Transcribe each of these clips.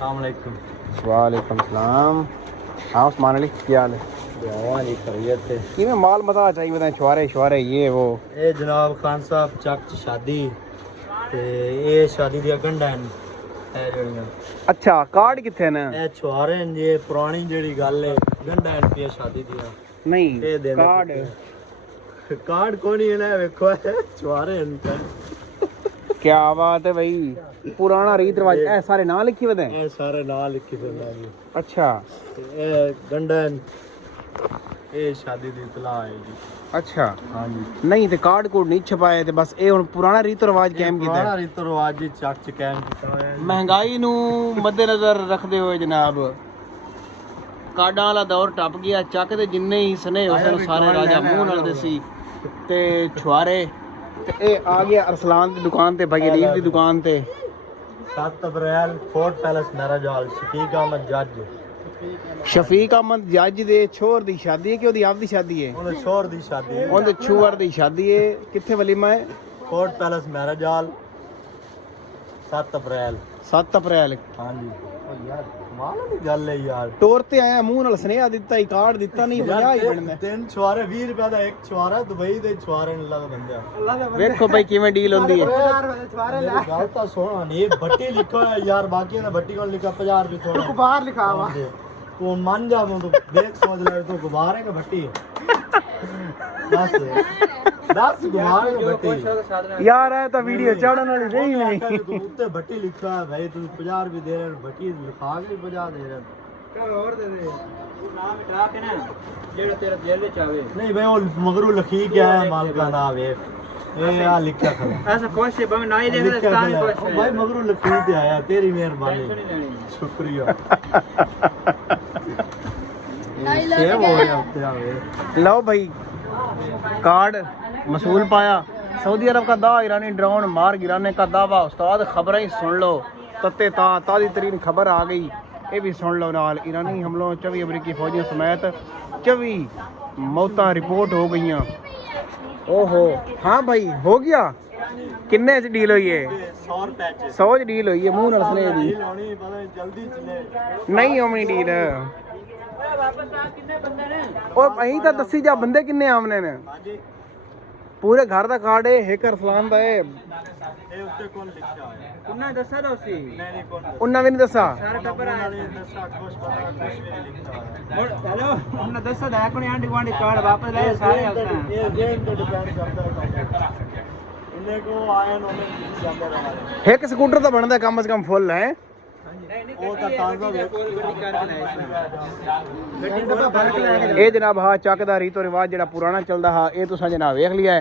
वालेकुम सलाम। हाँ उस्मान अली क्या हाल है? कि माल मता चाहिए बताएं छुआरे छुआरे ये वो ए जनाब खान साहब चक च शादी ते ये शादी दी गंढा है ए जड़ियां अच्छा कार्ड किथे न ए छुआरे न ये पुरानी जेड़ी गल है गंढा है पे शादी दी नहीं ए दे कार्ड कार्ड कोनी है ना देखो छुआरे न क्या बात है भाई पुराना रीत रिवाज ए सारे ना लिखी बताएं ए सारे नाम लिखी फिरना जी अच्छा ए गंढा ए शादी दी इतला है जी अच्छा हां जी नहीं ते कार्ड कोड नहीं छपाए ते बस ए हुन पुराना रीत रिवाज कायम कीता पुराना रीत रिवाज जी चक च कायम कीता है महंगाई नू मद्देनजर रखते हुए जनाब ਕਾਡਾਂ ਵਾਲਾ ਦੌਰ ਟੱਪ ਗਿਆ ਚੱਕ ਦੇ ਜਿੰਨੇ ਹੀ ਸਨੇ ਉਸਨ ਸਾਰੇ ਰਾਜਾ ਮੂੰਹ ਨਾਲ ਦੇ ਸੀ ਤੇ ਛੁਆਰੇ ਤੇ ਇਹ ਆ ਗਿਆ ਅਰਸਲਾਨ ਦੀ ਦੁਕਾਨ ਤੇ ਭਾਈ ਅਲੀਫ ਦੀ ਦੁਕਾਨ ਤੇ 7 ਅਪ੍ਰੈਲ ਫੋਰਟ ਪੈਲੇਸ ਮੈਰਿਜ ਹਾਲ ਸ਼ਫੀਕ ਅਹਿਮਦ ਜੱਜ ਸ਼ਫੀਕ ਅਹਿਮਦ ਜੱਜ ਦੇ ਛੋਰ ਦੀ ਸ਼ਾਦੀ ਹੈ ਕਿ ਉਹਦੀ ਆਪਦੀ ਸ਼ਾਦੀ ਹੈ ਉਹਦੇ ਸ਼ੋਰ ਦੀ ਸ਼ਾਦੀ ਹੈ ਉਹਦੇ ਛੂਰ ਦੀ ਸ਼ਾਦੀ ਹੈ ਕਿੱਥੇ ਵਲੀਮਾ ਹੈ ਫੋਰਟ ਪੈਲੇਸ ਮੈਰਿਜ ਹਾਲ 7 ਅਪ੍ਰੈਲ 7 ਅਪ੍ਰੈਲ ਹਾਂਜੀ ਉਹ ਯਾਰ ਕਮਾਲ ਦੀ ਗੱਲ ਹੈ ਯਾਰ ਟੋਰ ਤੇ ਆਇਆ ਮੂੰਹ ਨਾਲ ਸੁਨੇਹਾ ਦਿੱਤਾ ਹੀ ਕਾਰਡ ਦਿੱਤਾ ਨਹੀਂ 50 ਹੀ ਬਣਦਾ ਤਿੰਨ ਛੁਆਰੇ 20 ਰੁਪਏ ਦਾ ਇੱਕ ਛੁਆਰਾ ਦੁਬਈ ਦੇ ਛੁਆਰੇ ਨੂੰ ਲੱਗ ਬੰਦਿਆ ਵੇਖੋ ਭਾਈ ਕਿਵੇਂ ਡੀਲ ਹੁੰਦੀ ਹੈ ਗੱਲ ਤਾਂ ਸੋਹਣਾ ਨਹੀਂ ਬੱਟੀ ਲਿਖੋ ਯਾਰ ਬਾਕੀ ਨੇ ਬੱਟੀ ਕੋਲ ਲਿਖਾ 50 ਰੁਪਏ ਥੋੜਾ ਬਾਹਰ ਲਿਖਾ ਵਾ ਤੂੰ ਮੰਨ ਜਾ ਤੂੰ ਦੇਖ ਸੋਚ ਲੈ ਤੂੰ ਗੁਬਾਰ ਹੈ ਕਿ ਬੱਟੀ ਦੱਸ ਗੁਬਾਰ ਹੈ ਕਿ ਬੱਟੀ ਯਾਰ ਇਹ ਤਾਂ ਵੀਡੀਓ ਚੜਨ ਵਾਲੀ ਰਹੀ ਨਹੀਂ ਤੂੰ ਉੱਤੇ ਬੱਟੀ ਲਿਖਾ ਹੈ ਭਾਈ ਤੂੰ 50 ਰੁਪਏ ਦੇ ਰਿਹਾ ਬੱਟੀ ਲਿਖਾ ਕੇ 50 ਦੇ ਰਿਹਾ ਚਲ ਹੋਰ ਦੇ ਦੇ ਨਾਮ ਟਰਾ ਕੇ ਨਾ ਜਿਹੜਾ ਤੇਰਾ ਦਿਲ ਵਿੱਚ ਆਵੇ ਨਹੀਂ ਭਾਈ ਉਹ ਮਗਰੂ ਲਖੀ ਕੇ ਆਇਆ ਮਾਲਕਾ ਨਾ ਵੇਖ ਇਹ ਆ ਲਿਖਿਆ ਖੜਾ ਐਸਾ ਕੁਛ ਹੈ ਭਾਵੇਂ ਨਾ ਹੀ ਲਿਖ ਦੇ ਤਾਂ ਵੀ ਕੁਛ ਹੈ ਭਾਈ ਮਗਰੂ ਲਖੀ ਤੇ ਆਇਆ ਤੇਰੀ ਮਿਹਰਬਾਨੀ ਸ਼ੁਕਰੀਆ ਸੇਵ ਹੋ ਗਿਆ ਉੱਤੇ ਆਵੇ लो भाई कार्ड मसूल पाया सऊदी अरब का दावा ईरानी ड्रोन मार गिराने का दावा उस्ताद खबरें ही सुन लो तत्ते ताज़ी तरीन खबर आ गई ये भी सुन लो नाल ईरानी हमलों 24 अमरीकी फौजियों समेत 24 मौतां रिपोर्ट हो गई। ओहो हाँ भाई हो गया किन्ने च डील हुई है 100 रुपए ਚ 100 च डील हुई है मुंह नाल सने दी ਲਾਉਣੀ ਪਤਾ ਜਲਦੀ ਚਲੇ नहीं होनी डील ਉਹ ਅਹੀਂ ਤਾਂ ਦੱਸੀ ਜਾ ਬੰਦੇ ਕਿੰਨੇ ਆਮਨੇ ਨੇ ਹਾਂਜੀ ਪੂਰੇ ਘਰ ਦਾ ਕਾਰਡ ਹੈ ਇੱਕ ਅਰਸਲਾਨ ਦਾ ਹੈ ਇਹ ਉੱਤੇ ਕੋਣ ਲਿਖਿਆ ਹੋਇਆ ਉਹਨਾਂ ਦੱਸਾ ਦੋਸੀ ਨਹੀਂ ਕੋਣ ਉਹਨਾਂ ਵੀ ਨਹੀਂ ਦੱਸਾ ਸਾਰਾ ਟੱਬਰ ਆ ਦੱਸਾ ਕੁਛ ਪਤਾ ਕੁਛ ਨਹੀਂ ਲਿਖਿਆ ਹੋਇਆ ਹੈਲੋ ਉਹਨਾਂ ਦੱਸਾ ਦਾ ਕੋਈ ਆਂਟੀ ਗੁਆਂਢੀ ਕਾਰਡ ਵਾਪਸ ਲੈ ਸਾਰੇ ਹਸਤਾ ਇਹ ਗੇਮ ਤੇ ਡਿਪੈਂਡ ਕਰਦਾ ਹੈ ਇਹਨੇ ਕੋ ਆਇਆ ਨੋ ਮੈਂ ਜਾਂਦਾ ਰਹਾ ਇੱਕ ਸਕੂਟਰ ਤਾਂ ਬਣਦਾ ਕਮ ਸੇ ਕਮ ਫੁੱਲ ਹੈ ਉਹ ਤਾਂ ਤਾਜ਼ਾ ਇਹ ਜਨਾਬ ਹਾਂ ਚੱਕ ਦਾ ਰੀਤੋ ਰਿਵਾਜ ਜਿਹੜਾ ਪੁਰਾਣਾ ਚੱਲਦਾ ਹਾਂ ਇਹ ਤੁਸੀਂ ਜਨਾਬ ਵੇਖ ਲਿਆ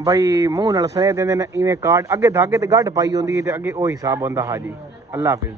ਬਈ ਮੂੰਹ ਨਾਲ ਸਨੇ ਦਿੰਦੇ ਨੇ ਇਵੇਂ ਕਾਰਡ ਅੱਗੇ ਧਾਗੇ ਤੇ ਗੱਡ ਪਾਈ ਹੁੰਦੀ ਤੇ ਅੱਗੇ ਉਹ ਹਿਸਾਬ ਹੁੰਦਾ ਹਾਂ ਜੀ ਅੱਲਾ ਹਾਫਿਜ਼।